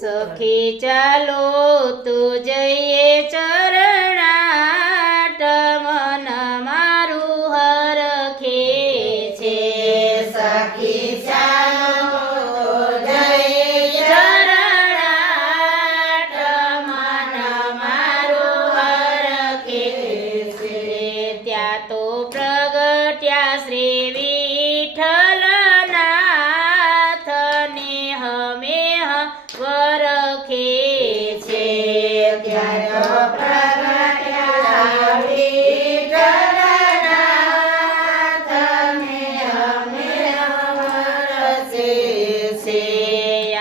સખી ચાલો તો જઈએ ચરણાટ મન મારું હરખે છે સખી ચાલો તો જઈએ ચરણાટ મન મારું હરખે છે ત્યાં તો પ્રગટ્યા શ્રી વિઠ્ઠલનાથને હમેહ વરખે છે ત્યાં પ્રગટ્યા વિઠ્ઠલનાથને અમે વરસે છે. આ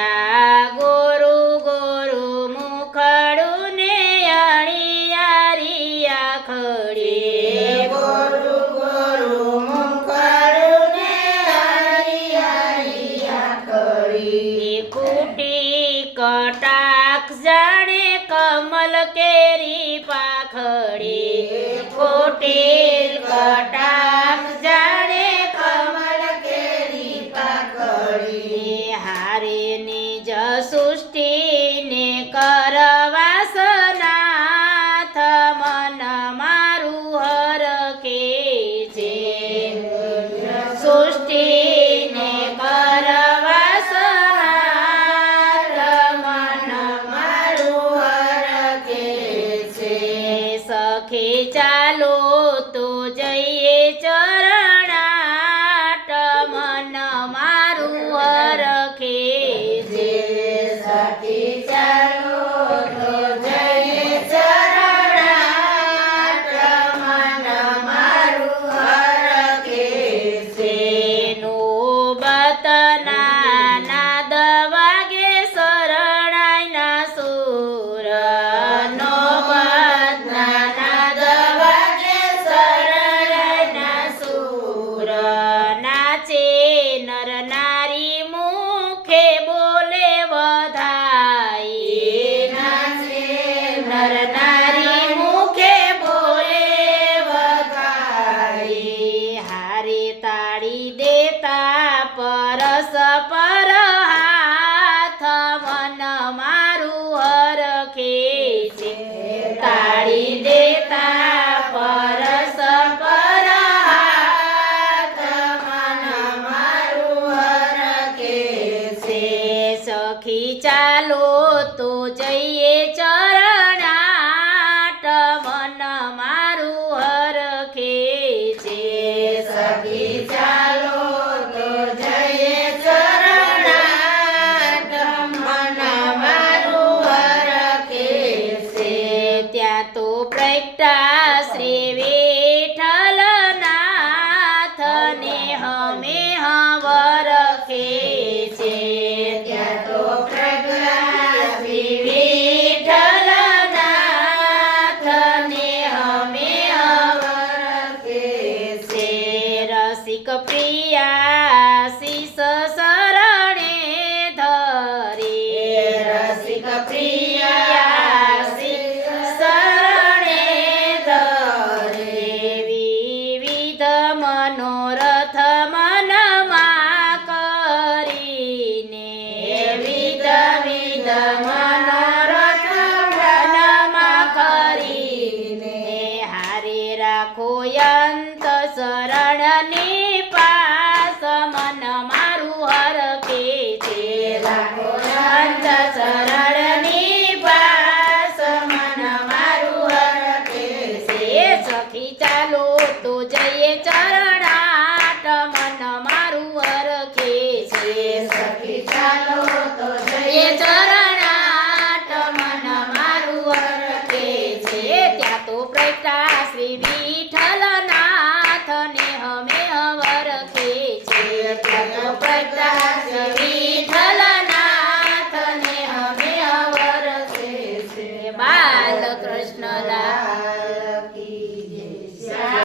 ગોરુ ગોરુ મુખડું ને અળિયારિયા ખડી ગોરુ ગોરુ મુખડું ને હરિયા ખડી કુટી કટાક્ષ જાણે કમલ કેરી પાખડી કુટી કટાક્ષ જાણે કમળ કેરી પાકડી હારે નિજ સૃષ્ટિને કરવા સનાથ મન મારું હરખે છે સૃષ્ટિને કરવા સનાથ મન મારું હરખે છે. સખી ચાલો તો જઈએ ચરણાટ મન મારું હરખે છે સખી ચાલો તો જઈએ ચરણાટ મન મારું હરખે છે. નોબતના નાદ વાગે શરણાઈના સુર નોબતના નાદ વાગે શરણાઈના સુર નાચે નર નારી મુખે બોલે વધાઈ નાચે નર નારી મુખે બોલે વધાઈ હારે તાળી દેતા પરસ પર હાથ મન મારું હરખે છે તાળી દેતા પરસ પર હાથ મન મારું હરખે છે સખી ચાલો તો જઈએ ચરણાટ મન મારું હરખે છે સખી ચાલો તો જઈએ ચરણાટ મન મારું હરખે છે. ત્યાં તો પ્રગટા શ્રી વિઠ્ઠલનાથને હમેહ વરખે છે ત્યાં તો પ્રગટ્યા શ્રી વિઠ્ઠલનાથને હમેહ વરખે છે. રસિક પ્રિયા શીશ શરણે ધરી રસિક પ્રિયા શરણે ધરી વિવિધ મનોરથ મનમાં કરીને વિધ મનોરથ મનમાં કરીને હારે રાખો અંત શરણની પાસ મન મારું હરખે છે રાખો અંત શરણની પાસ મન મારું હરખે છે સખી ચાલો તો જઈએ ચરણાટ મન મારું હરખે છે સખી ચાલો તો એ જઈએ ચરણાટ મન મારું હરખે છે ત્યાં તો પ્રગટા શ્રી વિઠ્ઠલ